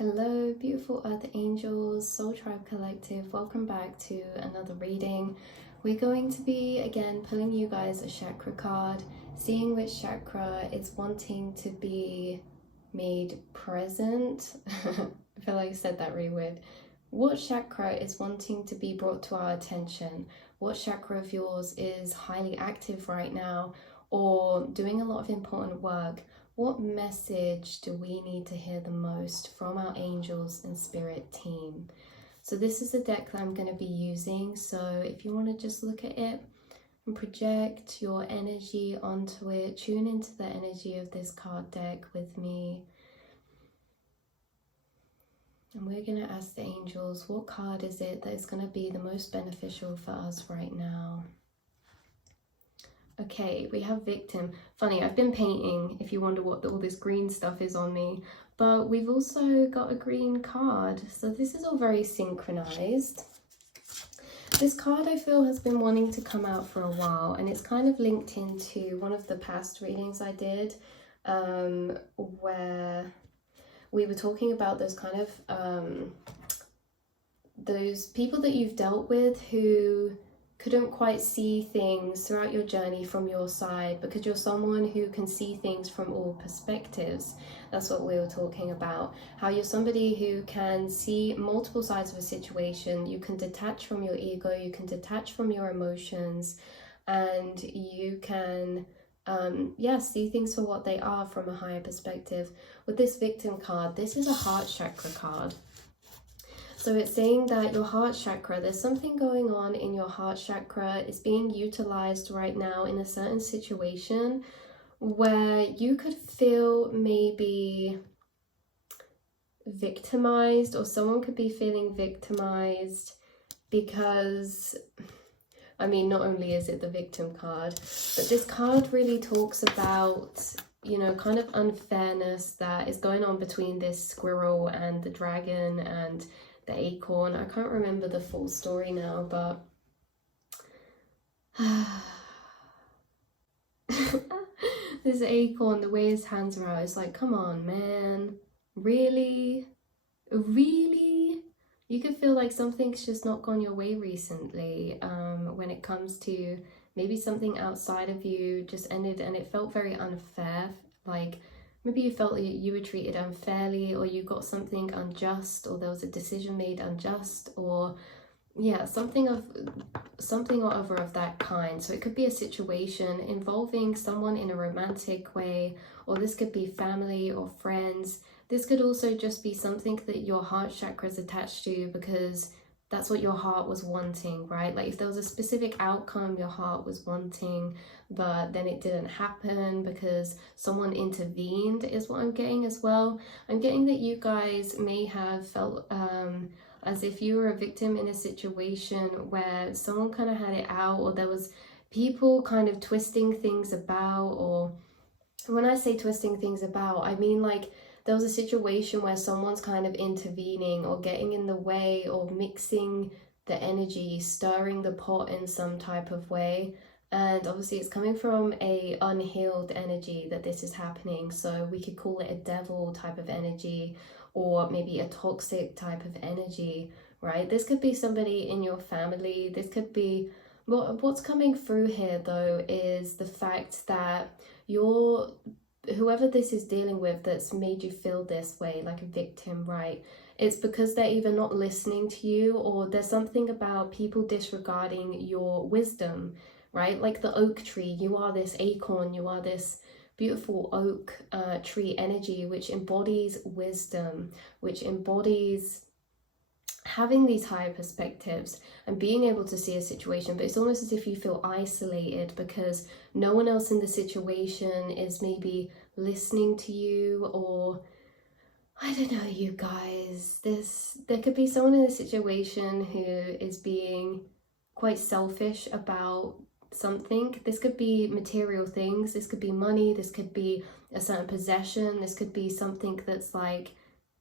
Hello, beautiful Earth Angels, Soul Tribe Collective. Welcome back to another reading. We're going to be, again, pulling you guys a chakra card, seeing which chakra is wanting to be made present. I feel like I said that really weird. What chakra is wanting to be brought to our attention? What chakra of yours is highly active right now or doing a lot of important work? What message do we need to hear the most from our angels and spirit team? So this is the deck that I'm going to be using. So if you want to just look at it and project your energy onto it, tune into the energy of this card deck with me. And we're going to ask the angels, what card is it that is going to be the most beneficial for us right now? Okay, we have victim. Funny, I've been painting, if you wonder what all this green stuff is on me. But we've also got a green card. So this is all very synchronized. This card I feel has been wanting to come out for a while. And it's kind of linked into one of the past readings I did. Where we were talking about those kind of, those people that you've dealt with who couldn't quite see things throughout your journey from your side, because you're someone who can see things from all perspectives. That's what we were talking about. How you're somebody who can see multiple sides of a situation. You can detach from your ego, you can detach from your emotions, and you can see things for what they are from a higher perspective. With this victim card, this is a heart chakra card. So it's saying that your heart chakra, there's something going on in your heart chakra. It's being utilized right now in a certain situation where you could feel maybe victimized, or someone could be feeling victimized because, I mean, not only is it the victim card, but this card really talks about, you know, kind of unfairness that is going on between this squirrel and the dragon and the acorn. I can't remember the full story now, but this acorn, the way his hands are out, it's like, come on, man, really? You could feel like something's just not gone your way recently, when it comes to maybe something outside of you just ended and it felt very unfair. Like maybe you felt that you were treated unfairly, or you got something unjust, or there was a decision made unjust, or yeah, something or other of that kind. So it could be a situation involving someone in a romantic way, or this could be family or friends. This could also just be something that your heart chakra is attached to, because that's what your heart was wanting, right? Like if there was a specific outcome your heart was wanting, but then it didn't happen because someone intervened, is what I'm getting as well. I'm getting that you guys may have felt as if you were a victim in a situation where someone kind of had it out, or there was people kind of twisting things about. Or when I say twisting things about, I mean like there was a situation where someone's kind of intervening or getting in the way, or mixing the energy, stirring the pot in some type of way. And obviously it's coming from a unhealed energy that this is happening. So we could call it a devil type of energy, or maybe a toxic type of energy, right? This could be somebody in your family. This could be, what's coming through here though is the fact that whoever this is dealing with that's made you feel this way, like a victim, right? It's because they're either not listening to you, or there's something about people disregarding your wisdom, right? Like the oak tree, you are this acorn, you are this beautiful oak tree energy, which embodies wisdom, which embodies having these higher perspectives and being able to see a situation. But it's almost as if you feel isolated because no one else in the situation is maybe listening to you, or I don't know, you guys, there could be someone in a situation who is being quite selfish about something. This could be material things, this could be money, this could be a certain possession, this could be something that's like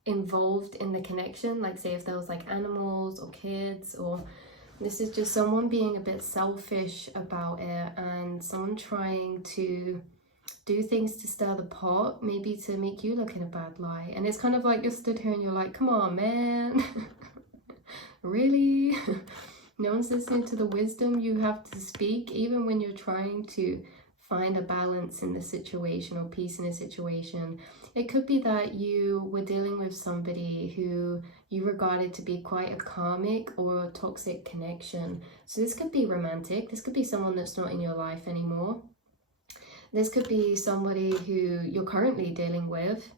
involved in the connection, like say if there was like animals or kids, or this is just someone being a bit selfish about it, and someone trying to do things to stir the pot, maybe to make you look in a bad light. And it's kind of like you're stood here and you're like, come on, man. Really? No one's listening to the wisdom you have to speak, even when you're trying to find a balance in the situation or peace in a situation. It could be that you were dealing with somebody who you regarded to be quite a karmic or a toxic connection. So this could be romantic. This could be someone that's not in your life anymore. This could be somebody who you're currently dealing with.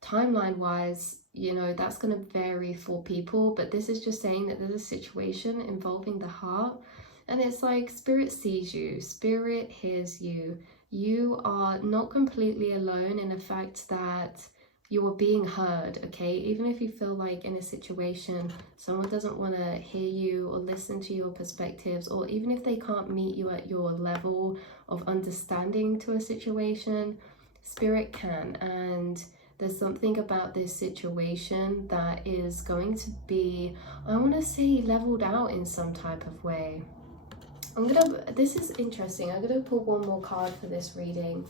Timeline wise, you know, that's going to vary for people, but this is just saying that there's a situation involving the heart. And it's like spirit sees you, spirit hears you. You are not completely alone in the fact that you are being heard, okay? Even if you feel like in a situation someone doesn't want to hear you or listen to your perspectives, or even if they can't meet you at your level of understanding to a situation, spirit can. And there's something about this situation that is going to be, I want to say, leveled out in some type of way. This is interesting. I'm gonna pull one more card for this reading.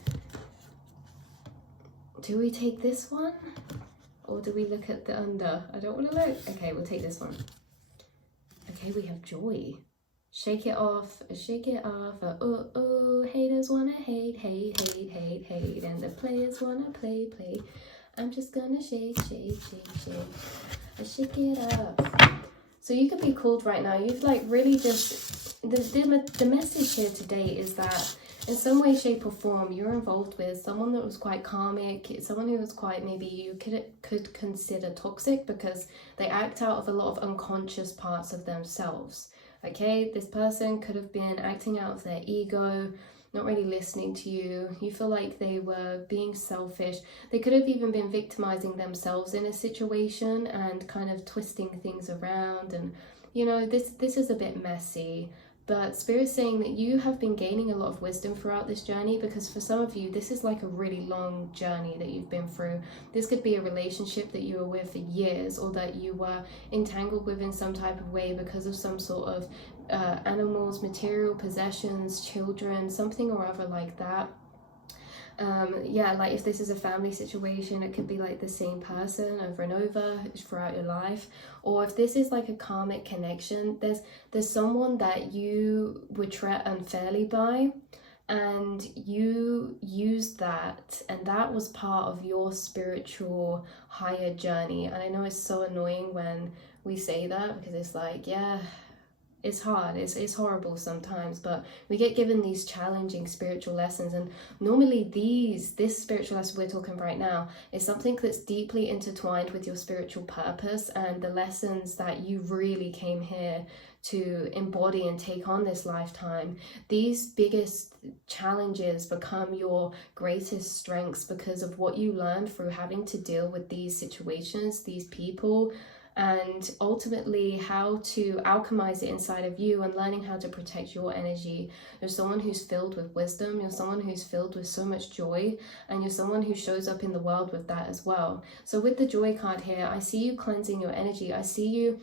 Do we take this one? Or do we look at the under? I don't want to look. Okay, we'll take this one. Okay, we have joy. Shake it off, shake it off. Oh, oh, haters wanna hate, hate, hate, hate, hate. And the players wanna play, play. I'm just gonna shake, shake, shake, shake. Shake it off. So you could be called right now. You've like really just... The message here today is that in some way, shape or form, you're involved with someone that was quite karmic, someone who was quite, maybe you could consider toxic, because they act out of a lot of unconscious parts of themselves. Okay, this person could have been acting out of their ego, not really listening to you. You feel like they were being selfish. They could have even been victimizing themselves in a situation and kind of twisting things around. And you know, this is a bit messy. But Spirit's saying that you have been gaining a lot of wisdom throughout this journey, because for some of you, this is like a really long journey that you've been through. This could be a relationship that you were with for years, or that you were entangled with in some type of way because of some sort of animals, material possessions, children, something or other like that. Yeah, like if this is a family situation, it could be like the same person over and over throughout your life. Or if this is like a karmic connection, there's someone that you were treated unfairly by, and you used that, and that was part of your spiritual higher journey. And I know it's so annoying when we say that, because it's like, yeah, it's hard, it's horrible sometimes, but we get given these challenging spiritual lessons. And normally this spiritual lesson we're talking right now is something that's deeply intertwined with your spiritual purpose and the lessons that you really came here to embody and take on this lifetime. These biggest challenges become your greatest strengths because of what you learned through having to deal with these situations, these people, and ultimately how to alchemize it inside of you and learning how to protect your energy. You're someone who's filled with wisdom, you're someone who's filled with so much joy, and you're someone who shows up in the world with that as well. So with the joy card here, I see you cleansing your energy. I see you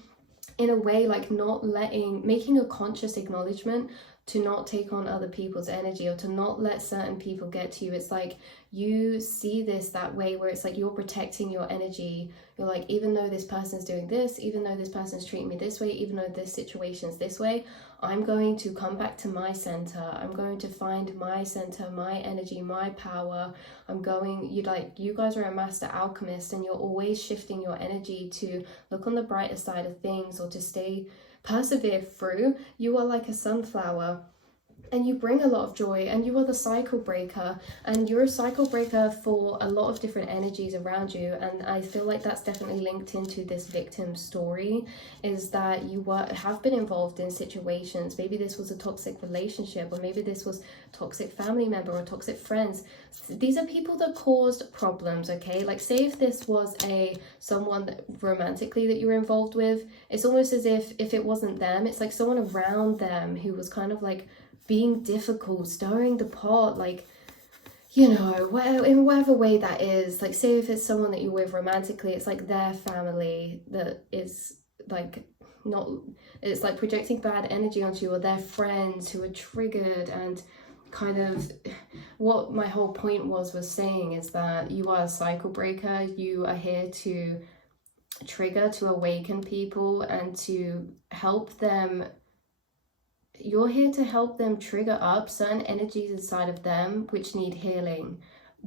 in a way like making a conscious acknowledgement to not take on other people's energy, or to not let certain people get to you. It's like you see this that way, where it's like you're protecting your energy. You're like, even though this person's doing this, even though this person's treating me this way, even though this situation's this way, I'm going to come back to my center. I'm going to find my center, my energy, my power. You guys are a master alchemist, and you're always shifting your energy to look on the brighter side of things, or to persevere through. You are like a sunflower, and you bring a lot of joy, and you are the cycle breaker, and you're a cycle breaker for a lot of different energies around you. And I feel like that's definitely linked into this victim story, is that you have been involved in situations. Maybe this was a toxic relationship, or maybe this was toxic family member or toxic friends. These are people that caused problems, okay? Like, say if this was someone romantically that you were involved with, it's almost as if it wasn't them, it's like someone around them who was kind of like being difficult, stirring the pot, like, you know, in whatever way that is. Like, say if it's someone that you're with romantically, it's like their family that is like not, it's like projecting bad energy onto you, or their friends who are triggered. And kind of what my whole point was saying is that you are a cycle breaker. You are here to trigger, to awaken people and to help them. You're here to help them trigger up certain energies inside of them which need healing.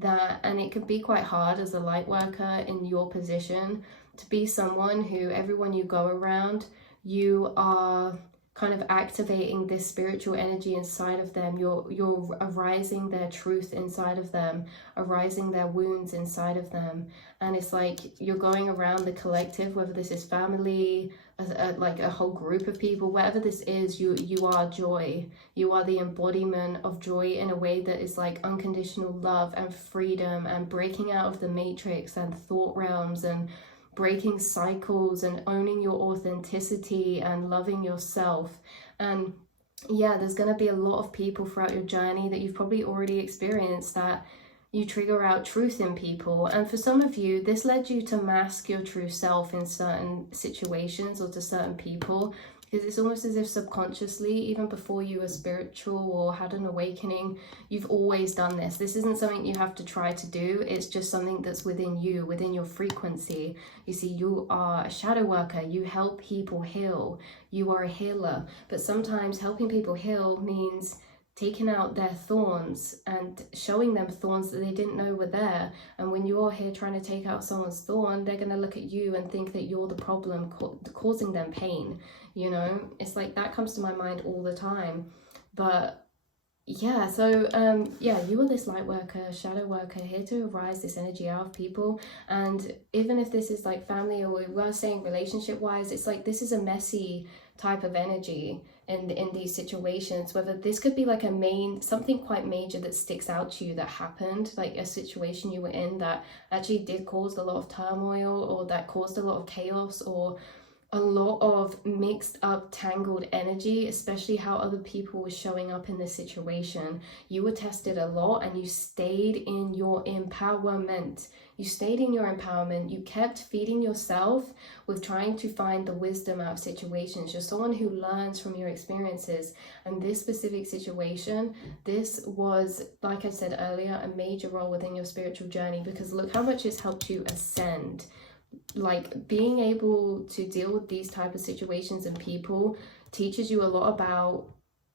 And it can be quite hard as a light worker in your position to be someone who everyone you go around, you are kind of activating this spiritual energy inside of them. You're arising their truth inside of them, arising their wounds inside of them. And it's like you're going around the collective, whether this is family, like a whole group of people, whatever this is, you are joy. You are the embodiment of joy in a way that is like unconditional love and freedom and breaking out of the matrix and thought realms and breaking cycles and owning your authenticity and loving yourself. And yeah, there's going to be a lot of people throughout your journey that you've probably already experienced that you trigger out truth in people. And for some of you, this led you to mask your true self in certain situations or to certain people, because it's almost as if subconsciously, even before you were spiritual or had an awakening, you've always done this. This isn't something you have to try to do. It's just something that's within you, within your frequency. You see, you are a shadow worker. You help people heal. You are a healer. But sometimes helping people heal means taking out their thorns and showing them thorns that they didn't know were there. And when you're here trying to take out someone's thorn, they're going to look at you and think that you're the problem causing them pain. You know, it's like that comes to my mind all the time. But yeah, so yeah, you are this light worker, shadow worker, here to arise this energy out of people. And even if this is like family, or we were saying relationship wise, it's like this is a messy type of energy in these situations. Whether this could be like something quite major that sticks out to you that happened, like a situation you were in that actually did cause a lot of turmoil, or that caused a lot of chaos, or a lot of mixed up, tangled energy, especially how other people were showing up in this situation. You were tested a lot and you stayed in your empowerment. You stayed in your empowerment. You kept feeding yourself with trying to find the wisdom out of situations. You're someone who learns from your experiences. And this specific situation, this was, like I said earlier, a major role within your spiritual journey, because look how much it's helped you ascend. Like being able to deal with these type of situations and people teaches you a lot about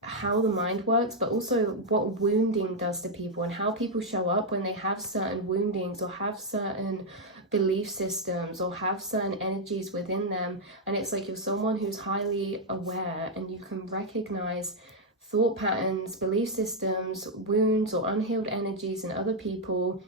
how the mind works, but also what wounding does to people and how people show up when they have certain woundings or have certain belief systems or have certain energies within them. And it's like you're someone who's highly aware and you can recognize thought patterns, belief systems, wounds or unhealed energies in other people,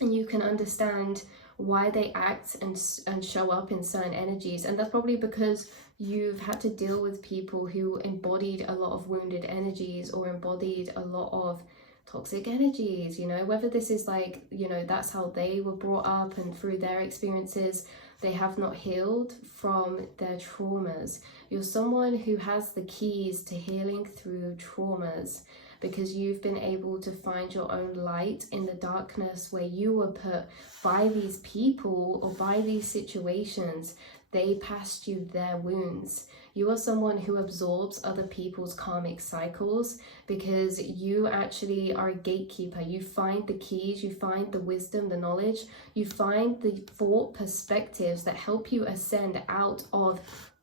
and you can understand why they act and show up in certain energies. And that's probably because you've had to deal with people who embodied a lot of wounded energies or embodied a lot of toxic energies, you know, whether this is like, you know, that's how they were brought up and through their experiences they have not healed from their traumas. You're someone who has the keys to healing through traumas, because you've been able to find your own light in the darkness where you were put by these people or by these situations. They passed you their wounds. You are someone who absorbs other people's karmic cycles, because you actually are a gatekeeper. You find the keys, you find the wisdom, the knowledge, you find the thought perspectives that help you ascend out of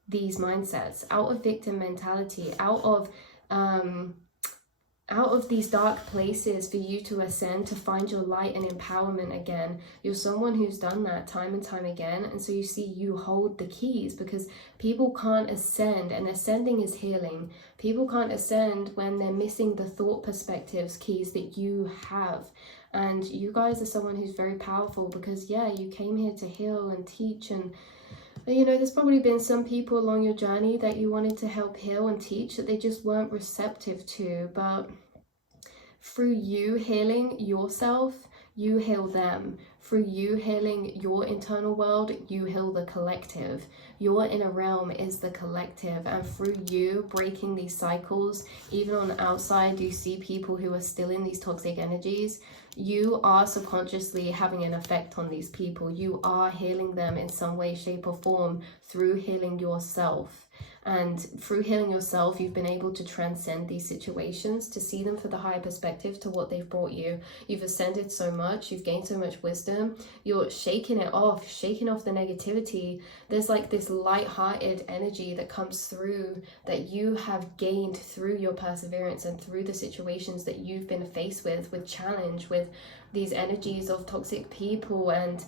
these mindsets, out of victim mentality, out of these dark places, for you to ascend, to find your light and empowerment again. You're someone who's done that time and time again. And so you see, you hold the keys, because people can't ascend, and ascending is healing. People can't ascend when they're missing the thought perspectives keys that you have. And you guys are someone who's very powerful, because yeah, you came here to heal and teach. And you know, there's probably been some people along your journey that you wanted to help heal and teach that they just weren't receptive to. But through you healing yourself, you heal them. Through you healing your internal world, you heal the collective. Your inner realm is the collective. And through you breaking these cycles, even on the outside, you see people who are still in these toxic energies. you are subconsciously having an effect on these people. You are healing them in some way, shape, or form through healing yourself. And through healing yourself, you've been able to transcend these situations, to see them for the higher perspective to what they've brought you. You've ascended so much, you've gained so much wisdom, you're shaking off the negativity. There's like this light-hearted energy that comes through that you have gained through your perseverance and through the situations that you've been faced with challenge, with these energies of toxic people and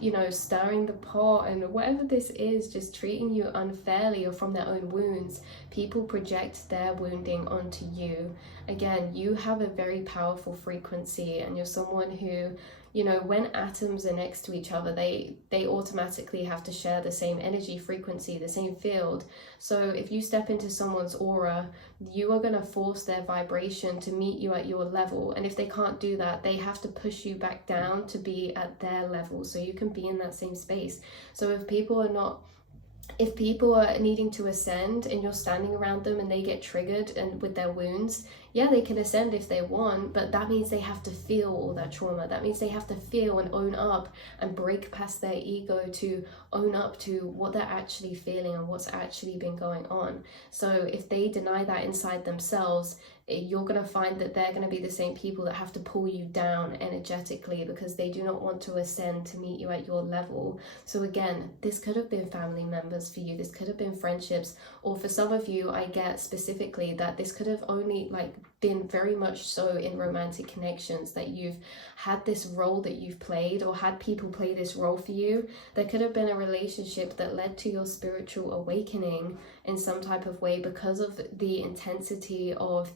you know, stirring the pot and whatever this is, just treating you unfairly or from their own wounds. People project their wounding onto you. Again, you have a very powerful frequency, and you're someone who, you know, when atoms are next to each other, they automatically have to share the same energy frequency, the same field. So if you step into someone's aura, you are going to force their vibration to meet you at your level. And if they can't do that, they have to push you back down to be at their level so you can be in that same space. So if people are needing to ascend and you're standing around them and they get triggered and with their wounds, yeah, they can ascend if they want, but that means they have to feel all that trauma. That means they have to feel and own up and break past their ego to own up to what they're actually feeling and what's actually been going on. So if they deny that inside themselves, you're going to find that they're going to be the same people that have to pull you down energetically because they do not want to ascend to meet you at your level. So again, this could have been family members for you, this could have been friendships, or for some of you, I get specifically that this could have only like been very much so in romantic connections, that you've had this role that you've played or had people play this role for you. There could have been a relationship that led to your spiritual awakening in some type of way because of the intensity of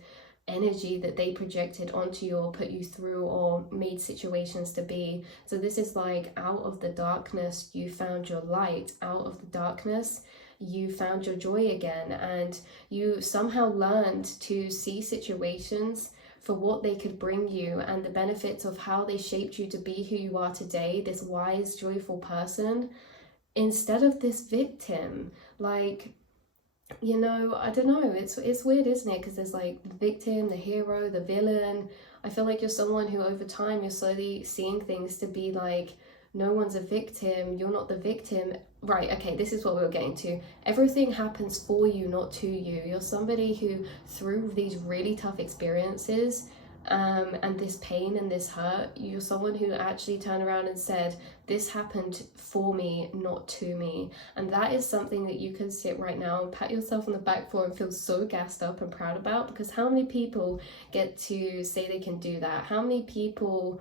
energy that they projected onto you or put you through or made situations to be. So this is like, out of the darkness you found your light, out of the darkness you found your joy again, and you somehow learned to see situations for what they could bring you and the benefits of how they shaped you to be who you are today, this wise, joyful person, instead of this victim. Like, you know, I don't know, it's weird, isn't it? Because there's like the victim, the hero, the villain. I feel like you're someone who over time you're slowly seeing things to be like, no one's a victim, you're not the victim. Right, okay, this is what we were getting to. Everything happens for you, not to you. You're somebody who, through these really tough experiences and this pain and this hurt, you're someone who actually turned around and said, this happened for me, not to me. And that is something that you can sit right now and pat yourself on the back for and feel so gassed up and proud about, because how many people get to say they can do that? How many people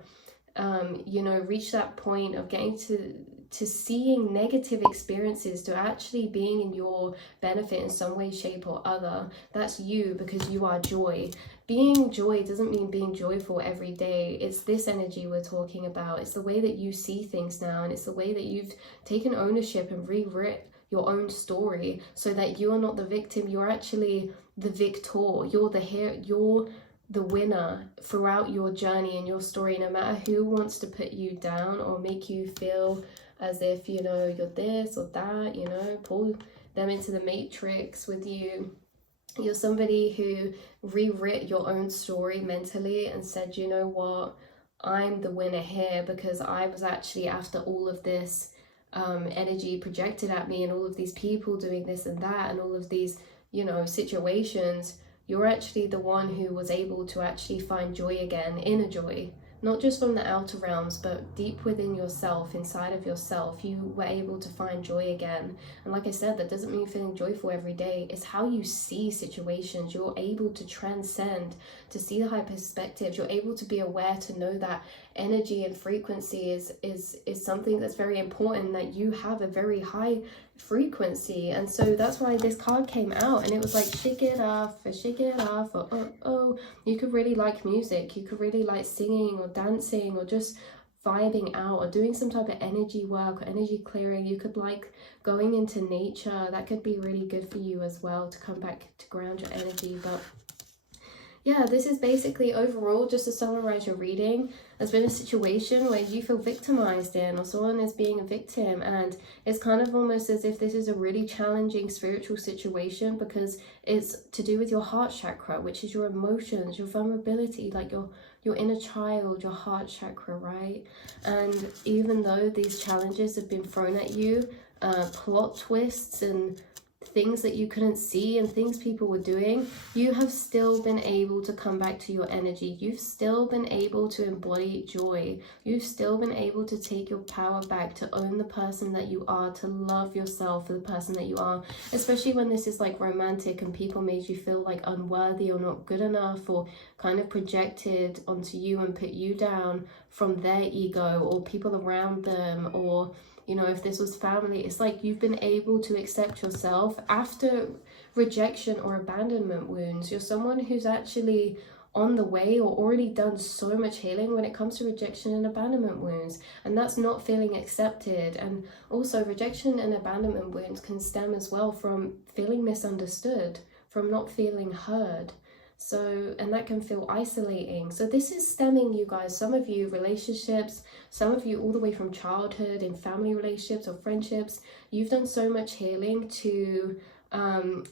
you know, reach that point of getting to seeing negative experiences to actually being in your benefit in some way, shape or other? That's you, because you are joy. Being joy doesn't mean being joyful every day. It's this energy we're talking about. It's the way that you see things now, and it's the way that you've taken ownership and rewritten your own story so that you're not the victim, you're actually the victor. You're the hero, you're the winner throughout your journey and your story, no matter who wants to put you down or make you feel as if, you know, you're this or that, you know, pull them into the matrix with you. You're somebody who rewrote your own story mentally and said, you know what, I'm the winner here because I was actually after all of this energy projected at me and all of these people doing this and that and all of these, you know, situations. You're actually the one who was able to actually find joy again, inner joy, not just from the outer realms, but deep within yourself, inside of yourself. You were able to find joy again. And like I said, that doesn't mean feeling joyful every day. It's how you see situations. You're able to transcend, to see the high perspectives. You're able to be aware, to know that energy and frequency is something that's very important, that you have a very high frequency. And so that's why this card came out, and it was like, shake it off, or oh, you could really like music, you could really like singing or dancing or just vibing out or doing some type of energy work or energy clearing. You could like going into nature. That could be really good for you as well, to come back to ground your energy. But yeah, this is basically overall, just to summarize your reading, there's been a situation where you feel victimized in, or someone is being a victim, and it's kind of almost as if this is a really challenging spiritual situation because it's to do with your heart chakra, which is your emotions, your vulnerability, like your your inner child, your heart chakra, right? And even though these challenges have been thrown at you, plot twists and things that you couldn't see and things people were doing, you have still been able to come back to your energy. You've still been able to embody joy. You've still been able to take your power back, to own the person that you are, to love yourself for the person that you are, especially when this is like romantic and people made you feel like unworthy or not good enough, or kind of projected onto you and put you down from their ego or people around them, or you know, if this was family. It's like you've been able to accept yourself after rejection or abandonment wounds. You're someone who's actually on the way or already done so much healing when it comes to rejection and abandonment wounds, and that's not feeling accepted. And also rejection and abandonment wounds can stem as well from feeling misunderstood, from not feeling heard. So, and that can feel isolating. So this is stemming, you guys, some of you relationships, some of you all the way from childhood in family relationships or friendships. You've done so much healing to and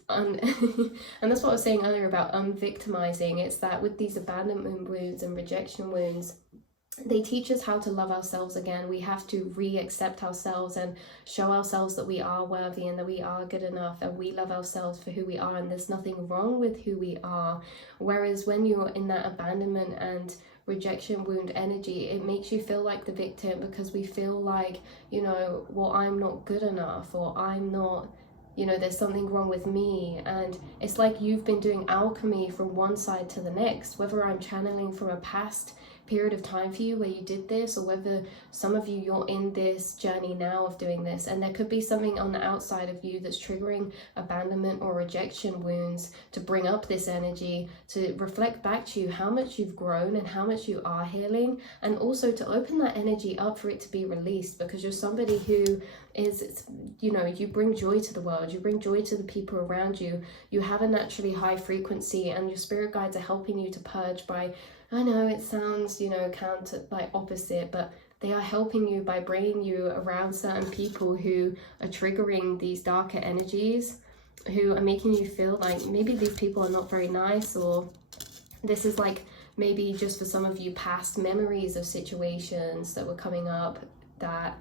that's what I was saying earlier about unvictimizing. It's that with these abandonment wounds and rejection wounds, they teach us how to love ourselves again. We have to re-accept ourselves and show ourselves that we are worthy and that we are good enough and we love ourselves for who we are and there's nothing wrong with who we are. Whereas when you're in that abandonment and rejection wound energy, it makes you feel like the victim, because we feel like, you know, well, I'm not good enough, or I'm not, you know, there's something wrong with me. And it's like you've been doing alchemy from one side to the next, whether I'm channeling from a past period of time for you where you did this, or whether some of you, you're in this journey now of doing this, and there could be something on the outside of you that's triggering abandonment or rejection wounds to bring up this energy, to reflect back to you how much you've grown and how much you are healing, and also to open that energy up for it to be released, because you're somebody who is, you know, you bring joy to the world, you bring joy to the people around you, you have a naturally high frequency, and your spirit guides are helping you to purge by, I know it sounds, you know, counter, like opposite, but they are helping you by bringing you around certain people who are triggering these darker energies, who are making you feel like maybe these people are not very nice, or this is like maybe just for some of you past memories of situations that were coming up that,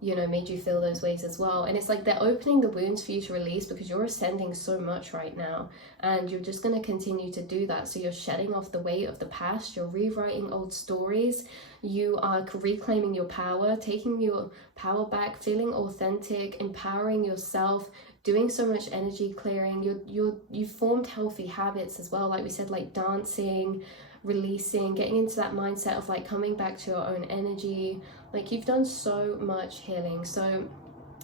you know, made you feel those ways as well. And it's like they're opening the wounds for you to release, because you're ascending so much right now and you're just going to continue to do that. So you're shedding off the weight of the past, you're rewriting old stories, you are reclaiming your power, taking your power back, feeling authentic, empowering yourself, doing so much energy clearing. You've formed healthy habits as well, like we said, like dancing, releasing, getting into that mindset of like coming back to your own energy. Like you've done so much healing. So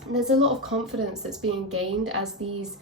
there's a lot of confidence that's being gained as these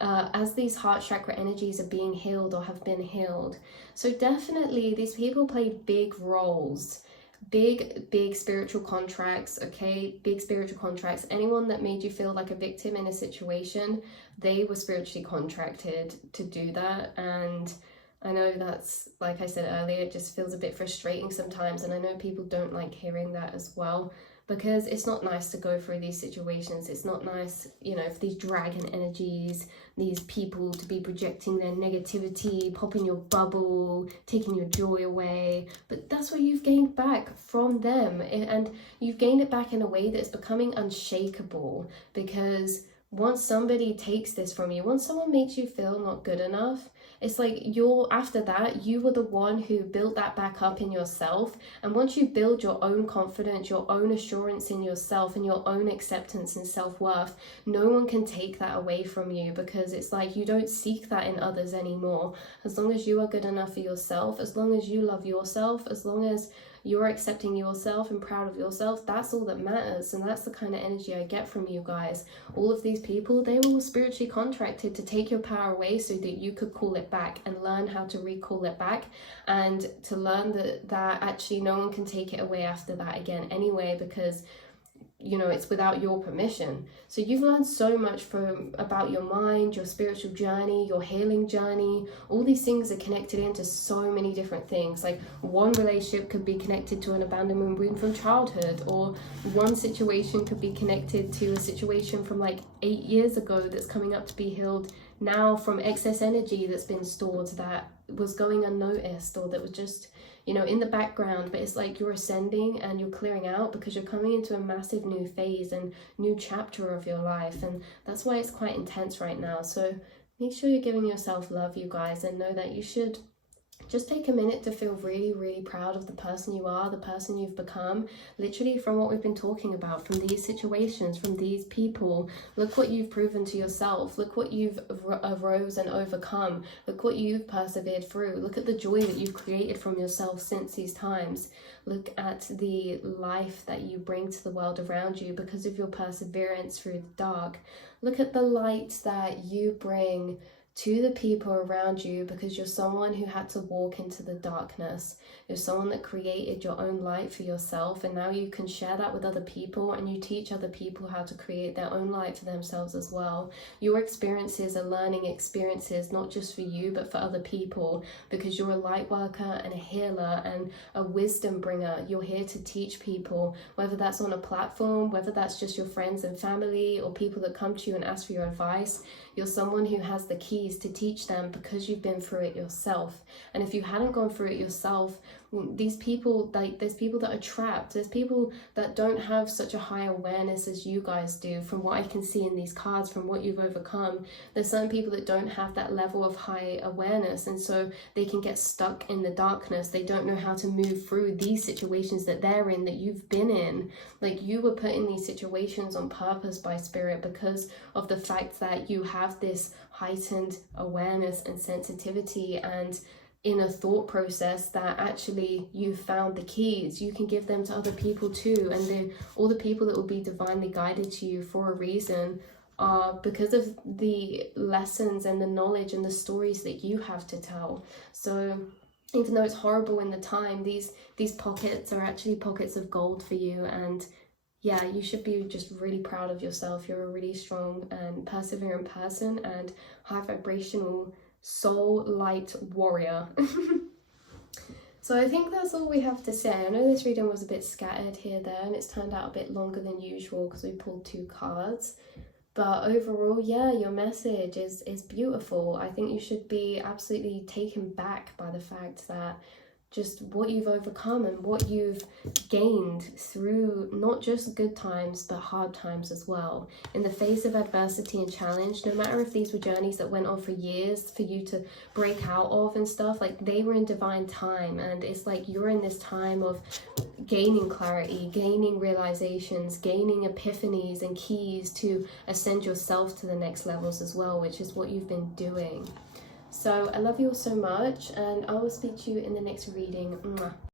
heart chakra energies are being healed or have been healed. So definitely these people played big roles, big spiritual contracts. Okay, big spiritual contracts. Anyone that made you feel like a victim in a situation, they were spiritually contracted to do that. And I know that's, like I said earlier, it just feels a bit frustrating sometimes, and I know people don't like hearing that as well, because it's not nice to go through these situations. It's not nice, you know, for these dragon energies, these people to be projecting their negativity, popping your bubble, taking your joy away. But that's what you've gained back from them, and you've gained it back in a way that's becoming unshakable, because once somebody takes this from you, once someone makes you feel not good enough, it's like after that, you were the one who built that back up in yourself. And once you build your own confidence, your own assurance in yourself, and your own acceptance and self-worth, no one can take that away from you, because it's like you don't seek that in others anymore. As long as you are good enough for yourself, as long as you love yourself, as long as you're accepting yourself and proud of yourself, that's all that matters. And that's the kind of energy I get from you guys. All of these people, they were all spiritually contracted to take your power away so that you could call it back and learn how to recall it back, and to learn that actually no one can take it away after that again anyway, because, you know, it's without your permission. So you've learned so much about your mind, your spiritual journey, your healing journey. All these things are connected into so many different things. Like one relationship could be connected to an abandonment wound from childhood, or one situation could be connected to a situation from like 8 years ago that's coming up to be healed now from excess energy that's been stored that was going unnoticed, or that was just, you know, in the background, but it's like you're ascending and you're clearing out because you're coming into a massive new phase and new chapter of your life. And that's why it's quite intense right now. So make sure you're giving yourself love, you guys, and know that you should just take a minute to feel really, really proud of the person you are, the person you've become, literally from what we've been talking about, from these situations, from these people. Look what you've proven to yourself. Look what you've arose and overcome. Look what you've persevered through. Look at the joy that you've created from yourself since these times. Look at the life that you bring to the world around you because of your perseverance through the dark. Look at the light that you bring to the people around you because you're someone who had to walk into the darkness. You're someone that created your own light for yourself, and now you can share that with other people, and you teach other people how to create their own light for themselves as well. Your experiences are learning experiences, not just for you but for other people, because you're a light worker and a healer and a wisdom bringer. You're here to teach people, whether that's on a platform, whether that's just your friends and family or people that come to you and ask for your advice. You're someone who has the keys to teach them because you've been through it yourself. And if you hadn't gone through it yourself, these people, like, there's people that are trapped. There's people that don't have such a high awareness as you guys do. From what I can see in these cards, from what you've overcome, there's some people that don't have that level of high awareness, and so they can get stuck in the darkness. They don't know how to move through these situations that they're in, that you've been in. Like, you were put in these situations on purpose by spirit because of the fact that you have this heightened awareness and sensitivity and inner thought process, that actually you found the keys. You can give them to other people too, and all the people that will be divinely guided to you for a reason are because of the lessons and the knowledge and the stories that you have to tell. So even though it's horrible in the time, these pockets are actually pockets of gold for you. And yeah, you should be just really proud of yourself. You're a really strong and persevering person and high vibrational soul light warrior. So I think that's all we have to say. I know this reading was a bit scattered here, there, and it's turned out a bit longer than usual because we pulled 2 cards. But overall, yeah, your message is beautiful. I think you should be absolutely taken back by the fact that just what you've overcome and what you've gained through not just good times but hard times as well. In the face of adversity and challenge, no matter if these were journeys that went on for years for you to break out of and stuff, like, they were in divine time, and it's like you're in this time of gaining clarity, gaining realizations, gaining epiphanies and keys to ascend yourself to the next levels as well, which is what you've been doing. So I love you all so much, and I will speak to you in the next reading. Mwah.